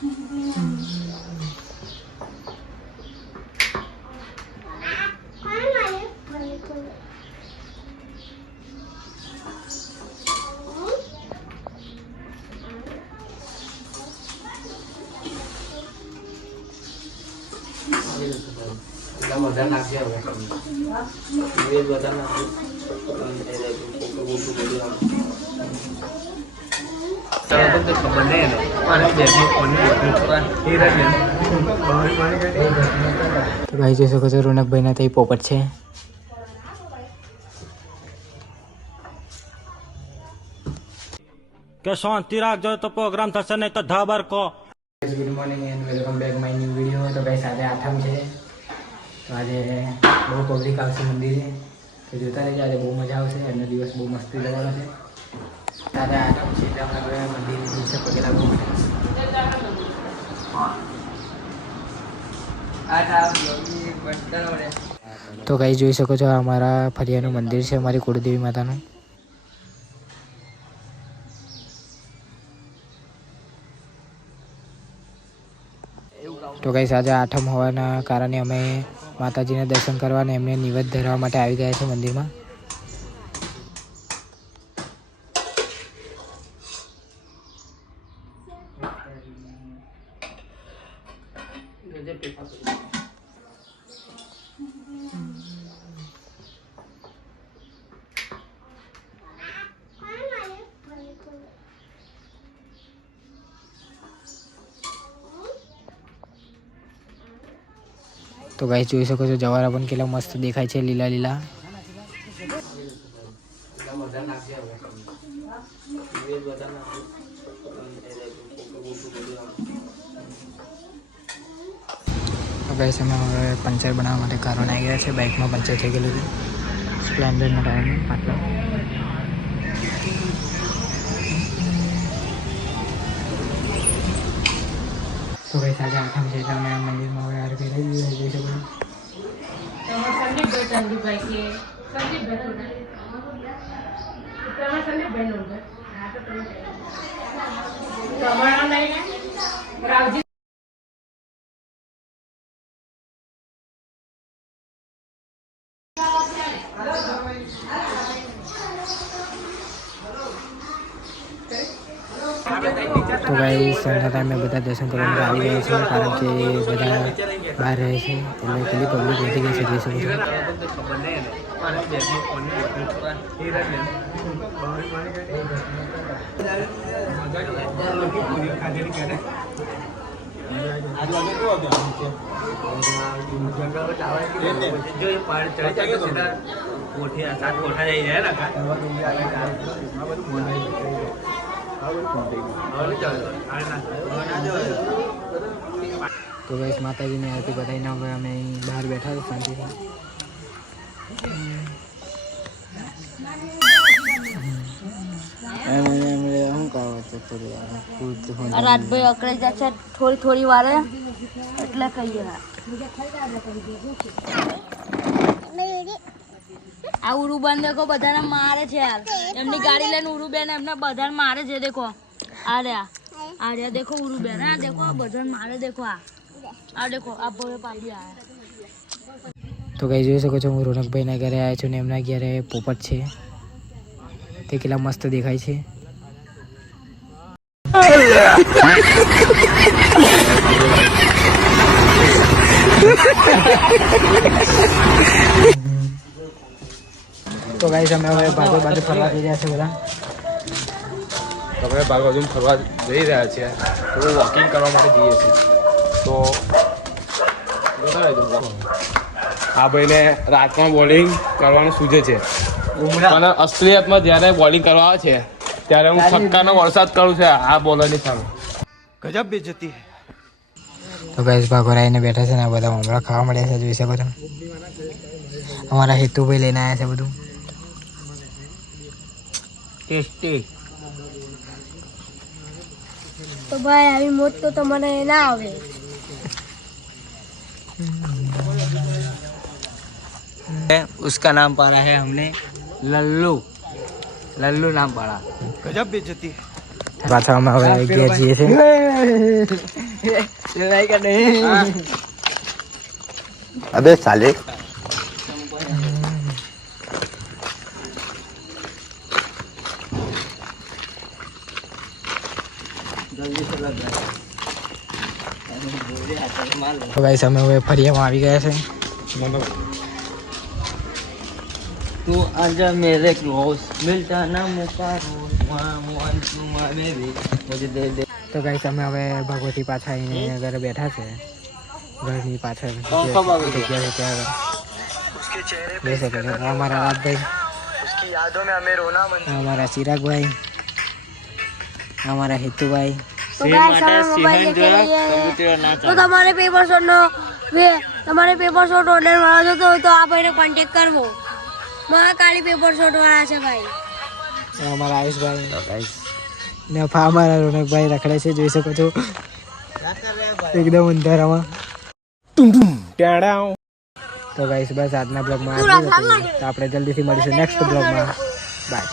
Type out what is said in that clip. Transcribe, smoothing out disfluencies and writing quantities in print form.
तो भाई જોઈ શકો છો રોનકભાઈ ના તે પોપટ છે. કે શાંતિ રાખજો તો પ્રોગ્રામ થશે નહીં તો ધાબર કો. Good morning and welcome back my new video. તો ભાઈ આજે આઠમ છે તો આજે બહુ પબ્લિક આવશે મંદિરે તો જોતા રહેજો. આજે બહુ મજા આવશે. આજનો દિવસ બહુ મસ્તી જવાનો છે. આજે આઠમ છે એટલે આપણે મંદિર દિવસે પગે લાગવું પડે. તો ગાઈસ જોઈ શકો છો અમારા ફરિયાનું મંદિર છે, અમારી કુળદેવી માતાનું. તો ગાઈસ આજે આઠમ હોવાના કારણે અમે માતાજીને દર્શન કરવા અને એમને નિવેદ ધરવા માટે આવી ગયા છે મંદિરમાં. તો ગાઈસ જોઈ શકો છો જવારા પણ કેટલા મસ્ત દેખાય છે, લીલા લીલા. તો ગાઈસ અમે હવે પંચર બનાવવા માટે કારણ આવી ગયા છે. બાઇકમાં પંચર થઈ ગયેલું છે, સ્પ્લેન્ડરના ટાયરમાં પાટલા. તો ભાઈ આજે આઠમ છે એટલે અમે મંદિરમાં હવે આરતી થઈ ગઈ જોઈ શકો. તો ભાઈ સાંજના ટાઈમે બધા દર્શન કરવા આવી ગયા છે કારણ કે બધા બહાર રહે છે એટલે કેટલી પબ્લિક વધી ગઈ છે જોઈ શકો છો. તો બસ માતાજીની આરતી બતાવીને હવે અમે બહાર બેઠા હતા શાંતિથી. રાતભાઈ અકળાઈ જાય છે થોડી થોડી વારે એટલે કહીએ આ ઉરુબેન દેખો બધાને મારે છે યાર. એમની ગાડી લઈને ઉરુબેન એમને બધાને મારે છે. દેખો આ રહ્યા દેખો ઉરુબેન. આ દેખો આ બધાને મારે. દેખો આ દેખો આ ભવે પાડી આયા. તો કઈ જોઈ શકો છો હું રોનકભાઈના ઘરે આવ્યો છું ને એમના ઘરે પોપટ છે તે કેટલા મસ્ત દેખાય છે. તો ગાઈસ અમે હવે બાજુ ફરવા જઈ રહ્યા છે બધા. અમે બાજુ ફરવા જઈ રહ્યા છીએ તો વોકિંગ કરવા માટે જઈએ છીએ. તો આ ભાઈને રાતમાં બોલિંગ કરવાનું સૂઝે છે અને અસલિયતમાં જ્યારે બોલિંગ કરવા આવે છે ત્યારે હું છક્કાનો વરસાદ કરું છું આ બોલરની સામે. ગજબ બેજતી. તો ગાઈસ ભાગોર આવીને બેઠા છે ને આ બધા હમણાં ખાવા મળ્યા છે જોઈ શકો છો. અમારા હેતુભાઈ લઈને આવ્યા છે બધું ટેસ્ટી. તો ભાઈ આવી મોજ તો તમને ના આવે. उसका नाम पाला है हमने लल्लू. लल्लू नाम पड़ा. गजब बेइज्जती. પાછા અમે હવે ઘેર જઈએ છીએ. अबे साले તો ગાઈસ અમે હવે ફરિયામાં આવી ગયા છે. तू आजा मेरे क्लोज मिलता ना मौका रोज वन टू माय बेबी मुझे दे दे. તો ગાઈસ અમે હવે ભગવતી પાછા આવીને ઘરે બેઠા છે. ઘરની પાછળ ખબર જગ્યા છે ત્યાં આગળ જોઈ શકો છો. આ અમારા રાજભાઈ, આ અમારા ચિરાગભાઈ, આ અમારા હેતુભાઈ. તો guys, અમે મોબાઈલ લેકે લઈએ. તો તમારે પેપર શોટ ઓર્ડર વાળો તો આ ભાઈને કોન્ટેક્ટ કરવો. મહાકાળી પેપર શોટ વાળા છે ભાઈ. આ અમારા આયુષભાઈ ને અમારા રોનકભાઈ રખડે છે, જોઈ શકો છો એકદમ અંધારામાં. તો ગાઈસ બસ આજના બ્લોગમાં આટલું હતું. તો આપણે જલ્દીથી મળીશું નેક્સ્ટ બ્લોગમાં. બાય.